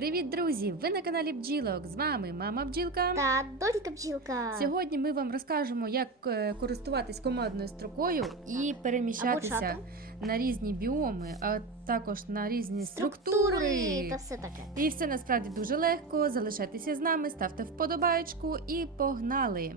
Привіт, друзі! Ви на каналі Бджілок. З вами мама бджілка. Та донька бджілка. Сьогодні ми вам розкажемо, як е, користуватись командною строкою і переміщатися. На різні біоми, а також на різні Структури структури. та все таке. І все насправді дуже легко. Залишайтеся з нами, ставте вподобаєчку і погнали.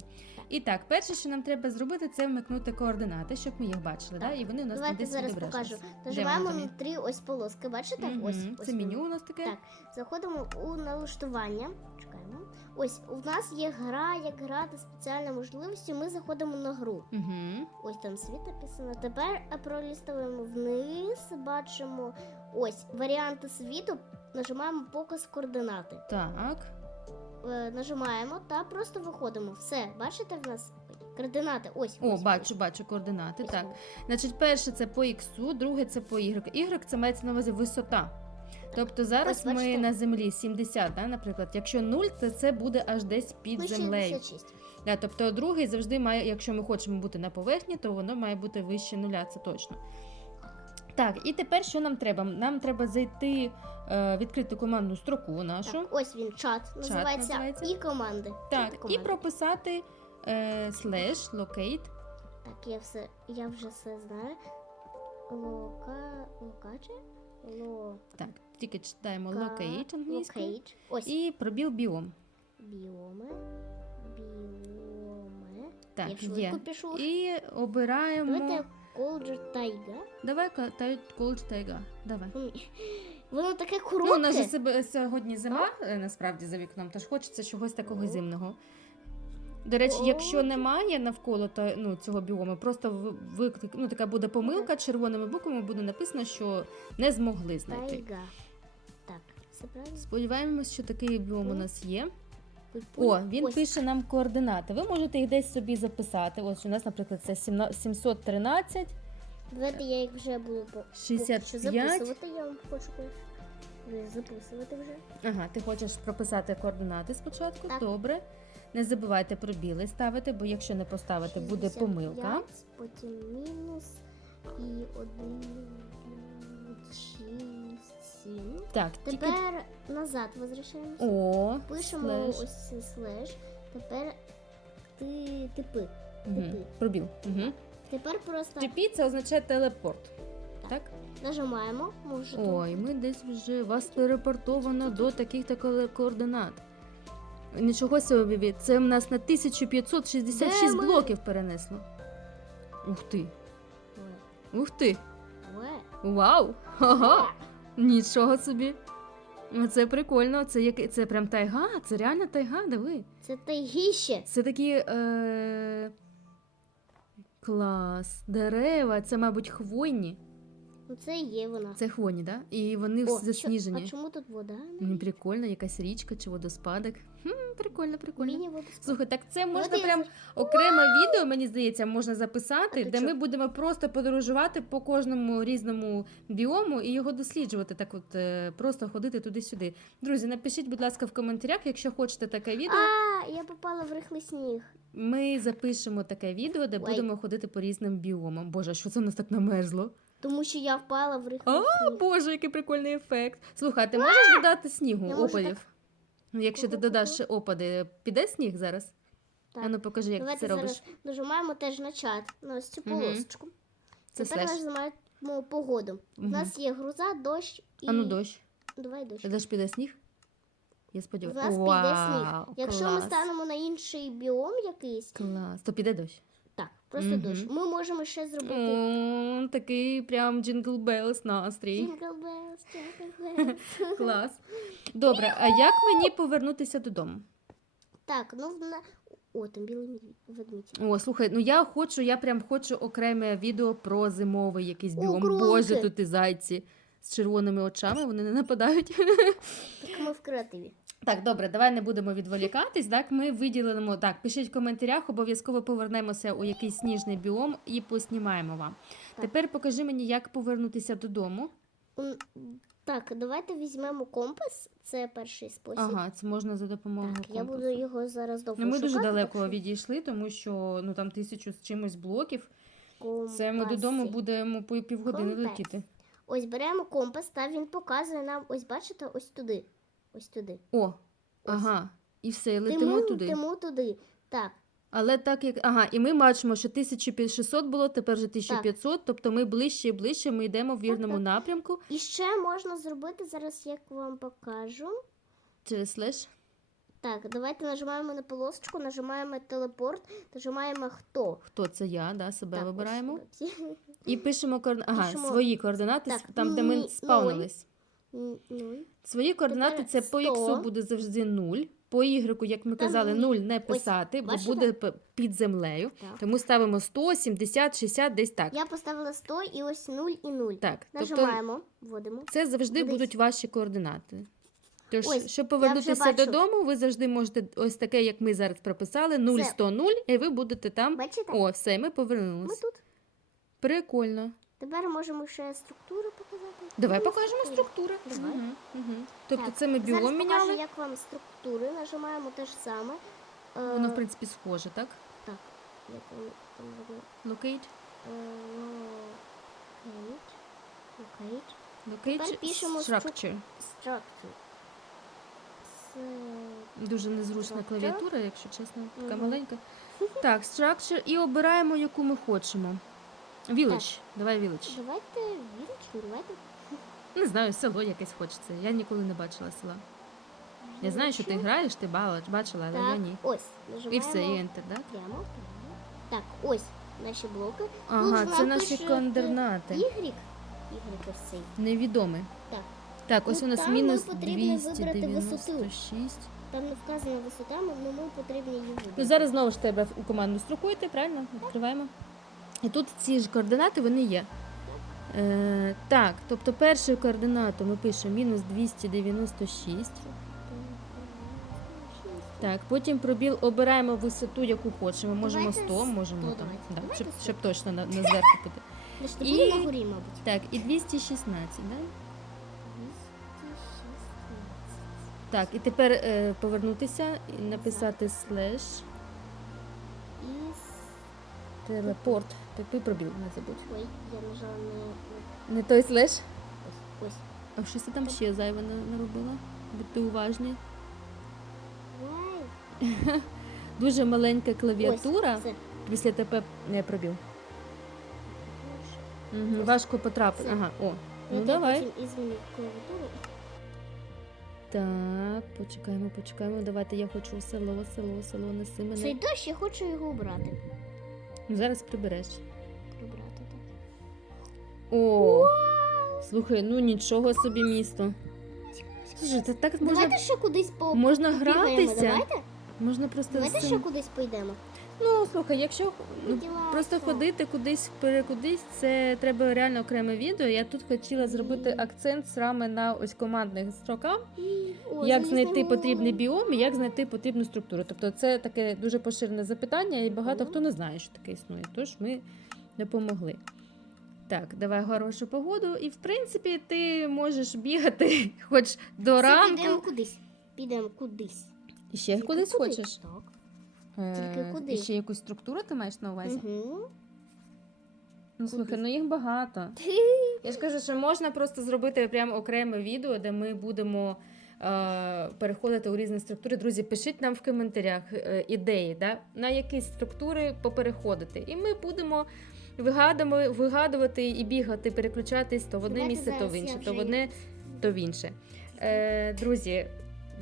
І так, перше, що нам треба зробити, це вмикнути координати, щоб ми їх бачили. Да? І вони у нас Давайте десь зараз покажу. Нажимаємо вони на три ось полоски. Бачите? Ось, Мгм. ось Це меню у нас таке. Так, заходимо у налаштування. Чекаємо. Ось у нас є гра, як грати спеціальна можливості. Ми заходимо на гру. Угу. Ось там світ написано. Тепер пролістуємо вниз, бачимо ось варіанти світу. Нажимаємо показ координати. Так. Е, нажимаємо та просто виходимо. Все, бачите в нас координати. Ось. О, ось, бачу, бачу координати. ось. Так. Ось. Значить, перше це по іксу, друге це по Y. Y це мається на увазі висота. Тобто зараз Ось, ми бачите? на землі 70, да, наприклад. Якщо 0, то це буде аж десь під Ну, землею. 66. Да, тобто другий завжди має, якщо ми хочемо бути на поверхні, то воно має бути вище нуля, це точно. Так, і тепер що нам треба? Нам треба зайти, е, відкрити командну строку нашу. Так, ось він чат називається, називається. і команди. Так, Чат і команди. прописати е, slash locate. Так, я все, я вже все знаю. Лока... Локаче? Ло... Так, тільки читаємо locate англійською. Locate. Ось. І пробіл біом. Біоми. Біоми. Так, я є. швидко пишу. І обираємо. Давайте Колджер Тайга. Давай Cold Taiga. Давай. Воно таке Ну, у нас же коротке. себе сьогодні зима е, насправді за вікном, тож хочеться чогось такого зимного. До речі, якщо немає навколо та, ну, цього біому, просто в- виклик, ну, така буде помилка, червоними буквами буде написано, що не змогли знайти. Тайга. Все правильно? Сподіваємось, що такий біом у нас є. О, він Ось. пише нам координати. Ви можете їх десь собі записати. Ось у нас, наприклад, це 713, Давайте я їх вже буду по... поки що записувати, я вам хочу записувати вже. Ага, ти хочеш прописати координати спочатку? Так. Добре. Не забувайте пробіли ставити, бо якщо не поставити, буде 65, помилка. Потім мінус і один, шість, сім. Так, тільки Тепер назад возвращаємося. о, Пишемо слеш. ось цей слеш. Тепер ти, типи. Угу. типи. Пробіл. Угу. Тепер просто Типі це означає телепорт. Так. Так? нажимаємо. Може Ой, ми десь вже вас телепортовано до таких та коле- координат. Нічого собі, це в нас на 1566 Де ми? блоків перенесло. Ух ти! Ух ти! Вау! Ага! Нічого собі. Це прикольно. Це як це прям тайга, це реально тайга, диви. Це тайгіще. Це такі. Е... Клас. Дерева, це, мабуть, хвойні. Ну це є вона. Це хвойні, так? Да? І вони О, всі що- засніжені. А чому тут вода? Мені прикольно, якась річка чи водоспадок. Хм, прикольно, прикольно. Слухай, так це можна От прям окреме відео, мені здається, можна записати, А де чо? ми будемо просто подорожувати по кожному різному біому і його досліджувати. Так, от е, просто ходити туди-сюди. Друзі, напишіть, будь ласка, в коментарях, якщо хочете таке відео. А, я попала в рихлий сніг. Ми запишемо таке відео, де Ой. будемо ходити по різним біомам. Боже, що це в нас так намерзло? Тому що я впала в рихлий А, сніг. Боже, який прикольний ефект. Слухай, а ти можеш додати снігу, Я можу опадів? Ну, Якщо ти додаш ще опади, піде сніг зараз? Так. А ну покажи, як Давайте ти це робиш. зараз нажимаємо теж на чат, на ось цю Мгм. полосочку. Це Тепер слеш. нажимаємо погоду. У Мгм. нас є груза, дощ і. А ну дощ. Давай дощ. Дощ піде сніг? Я У сподіваюся. нас піде сніг. Якщо ми станемо на інший біом якийсь, Клас, то піде дощ. Просто Мгм. дощ. Ми можемо ще зробити. О, такий прям джингл белс настрій. Jingle bells, jingle bells. Клас. Добре, а як мені повернутися додому? Так, ну в на... О, там білий медвідь- ведмідь. О, слухай, ну я хочу, я прям хочу окреме відео про зимовий якийсь О, біом. кролики. Боже, тут і зайці з червоними очами, вони не нападають. Так ми в креативі. Так, добре, давай не будемо відволікатись. Так, ми виділимо. Так, пишіть в коментарях, обов'язково повернемося у якийсь сніжний біом і поснімаємо вам. Так. Тепер покажи мені, як повернутися додому. М, Так, давайте візьмемо компас. Це перший спосіб. Ага, це можна за допомогою. Так, я компасу. буду його зараз довго Ну, ми дуже шукати, далеко так що відійшли, тому що ну там тисячу з чимось блоків. Це ми додому будемо по півгодини Компас. летіти. Ось беремо компас, та він показує нам, ось бачите, ось туди. Ось туди. О, Ось. ага. І все, летимо Тиму, туди. тиму туди. Так, Але так як. Ага, і ми бачимо, що 1600 було, тепер вже 1500, тобто ми ближче і ближче, ми йдемо в вірному так. напрямку і ще можна зробити зараз, як вам покажу. через слеш. Так, давайте нажимаємо на полосочку, нажимаємо телепорт, нажимаємо хто. Хто це я, да, себе Так, вибираємо. ось. І пишемо координати. Ага, Пишемо- свої координати, Так, там, де ми ні, спавнились. Свої координати це по 100. іксу буде завжди 0. По ігреку, як ми казали, нуль. 0 не писати, бо бачите? буде п- під землею. Так. Тому ставимо 100, 70, 60, десь так. Я поставила 100 і ось 0 і 0. Так, тобто Нажимаємо, вводимо. це завжди Кудись. будуть ваші координати. Тож, Ось, щоб повернутися бачу. додому, ви завжди можете ось таке, як ми зараз прописали, 0, Це- 100, 0, і ви будете там. Бачите? О, все, ми Ми повернулись. тут. Прикольно. Тепер можемо ще структуру показати. Давай покажемо структури. Давай. Мгм, мгм. Тобто Так, це ми Зараз біом покажу, міняли. як вам структури. Нажимаємо те ж саме. Е, Воно, в принципі, схоже, так? як воно там буде? Locate, Е, locate. Locate. locate, пишемо structure. Structure. Це- Дуже незручна Structure. клавіатура, якщо чесно, така Мгм. маленька. Так, structure і обираємо, яку ми хочемо. Village. Давай village. Давайте вілочку, давайте. Не знаю, село якесь хочеться. Я ніколи не бачила села. Я знаю, що ти граєш, ти бала- бачила, але я ні. ось. І все, і enter, так? прямо, прямо. Так, ось наші блоки. Ага, Тут це наші координати. Y. Y ось цей. Невідомі. Так. Так, ось Ну, у нас там нам мінус потрібно вибрати 296. Там не вказана висота, але нам потрібно її вибрати. Ну, зараз знову ж тебе у команду строкуєте, правильно? Відкриваємо. І тут ці ж координати вони є. Е, так, тобто першу координату ми пишемо мінус 296. Так, потім пробіл обираємо висоту, яку хочемо. Можемо 100, можемо 100 там. Да, щоб, щоб точно на, на зверху піти. І-. Так, і 216, да? Так, і тепер е, повернутися і написати слеш І... телепорт. Такий пробіл, не забудь. Ой, я нажала не... Не той слеш? Ось, ось. А щось ти там ще зайве наробила? Будьте уважні. Дуже маленька клавіатура. Ось. Після ТП не пробіл. Угу, важко потрапити. Ага, о. Ну я давай. Так, почекаємо, почекаємо. Давайте я хочу село, село, село, неси мене. Цей дощ, я хочу його обрати. Ну, Зараз прибереш. Прибрати так. О! Слухай, ну нічого собі місто. Слушай, це так можна, Давайте ще кудись по... можна побігаємо, гратися. Давайте? Можна просто Давайте ще кудись пойдемо. Ну, слухай, якщо просто ходити кудись перекудись, це треба реально окреме відео. Я тут хотіла зробити акцент саме на ось командних строках, як знайти потрібний біом і як знайти потрібну структуру. Тобто це таке дуже поширене запитання, і багато хто не знає, що таке існує. Тож ми допомогли. Так, давай хорошу погоду. І в принципі ти можеш бігати хоч до Це Підемо кудись. Підемо кудись. І ще кудись хочеш. Так. Е, Тільки куди? І ще якусь структуру ти маєш на увазі? Угу. Ну слухай, ну їх багато. Я ж кажу, що можна просто зробити прямо окреме відео, де ми будемо е, переходити у різні структури. Друзі, пишіть нам в коментарях е, ідеї, да? на які структури попереходити. І ми будемо вигадувати, вигадувати і бігати, переключатись то в одне місце, то в інше, то в одне, то в інше. Е, друзі,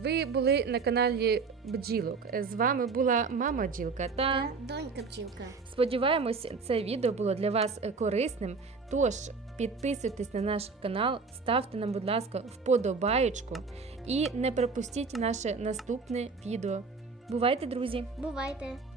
ви були на каналі Бджілок. З вами була мама Бджілка та. Донька Бджілка. Сподіваємось, це відео було для вас корисним. Тож підписуйтесь на наш канал, ставте нам, будь ласка, вподобаєчку і не пропустіть наше наступне відео. Бувайте, друзі! Бувайте.